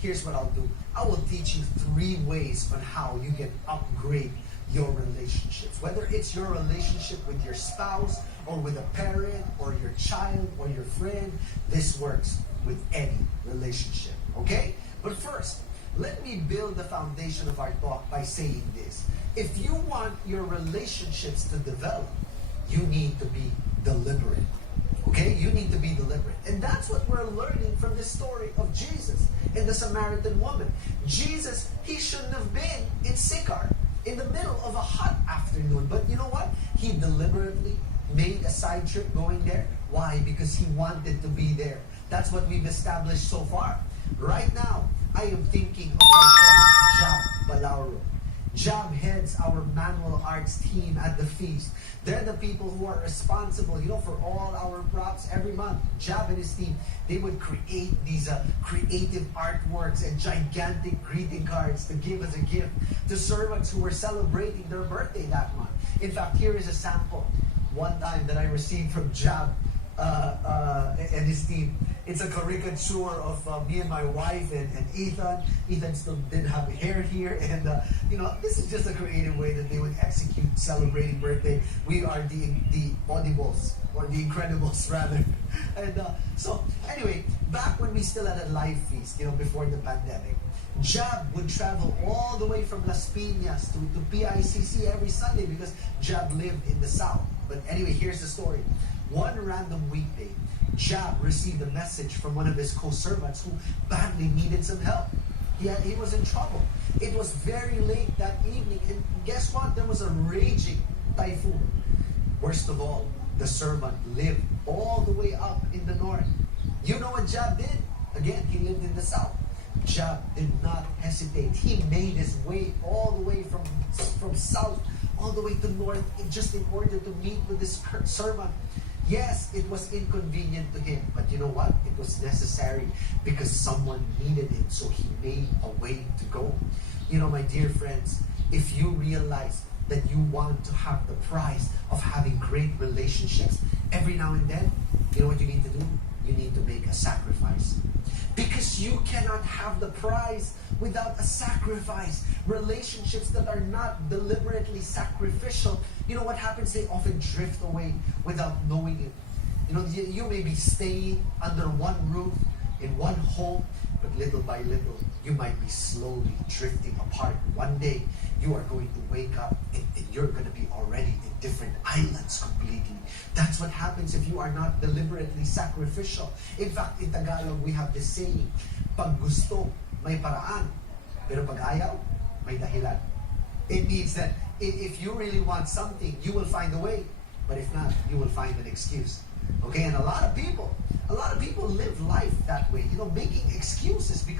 here's what I'll do. I will teach you 3 ways on how you can upgrade your relationships. Whether it's your relationship with your spouse, or with a parent, or your child, or your friend, this works with any relationship. Okay? But first, let me build the foundation of our talk by saying this. If you want your relationships to develop, you need to be deliberate. Okay? You need to be deliberate. And that's what we're learning from this story of Jesus and the Samaritan woman. Jesus, he shouldn't have been in Sychar in the middle of a hot afternoon. But you know what? He deliberately made a side trip going there. Why? Because he wanted to be there. That's what we've established so far. Right now, I am thinking of my friend Jab Balauro. Jab heads our manual arts team at the feast. They're the people who are responsible, for all our props every month. Jab and his team, they would create these creative artworks and gigantic greeting cards to give as a gift to servants who were celebrating their birthday that month. In fact, here is a sample. One time that I received from Jab and his team. It's a caricature of me and my wife and Ethan. Ethan still didn't have hair here. And, this is just a creative way that they would execute celebrating birthday. We are the Audibles, or the Incredibles, rather. And so, anyway, back when we still had a live feast, before the pandemic, Jab would travel all the way from Las Piñas to PICC every Sunday because Jab lived in the South. But anyway, here's the story. One random weekday, Jab received a message from one of his co-servants who badly needed some help. He was in trouble. It was very late that evening, and guess what? There was a raging typhoon. Worst of all, the servant lived all the way up in the north. You know what Jab did? Again, he lived in the south. Jab did not hesitate. He made his way all the way from south all the way to north just in order to meet with this servant. Yes, it was inconvenient to him, but you know what? It was necessary because someone needed him, so he made a way to go. My dear friends, if you realize that you want to have the prize of having great relationships, every now and then, you know what you need to do? You need to make a sacrifice. Because you cannot have the prize without a sacrifice. Relationships that are not deliberately sacrificial, you know what happens? They often drift away without knowing it. You may be staying under one roof, in one home, but little by little, you might be slowly drifting apart. One day, you are going to wake up and you're going to be already in different islands completely. That's what happens if you are not deliberately sacrificial. In fact, in Tagalog, we have this saying, pag gusto, may paraan. Pero pag ayaw, may dahilan. It means that if you really want something, you will find a way. But if not, you will find an excuse. Okay, and a lot of people live life that way, making excuses because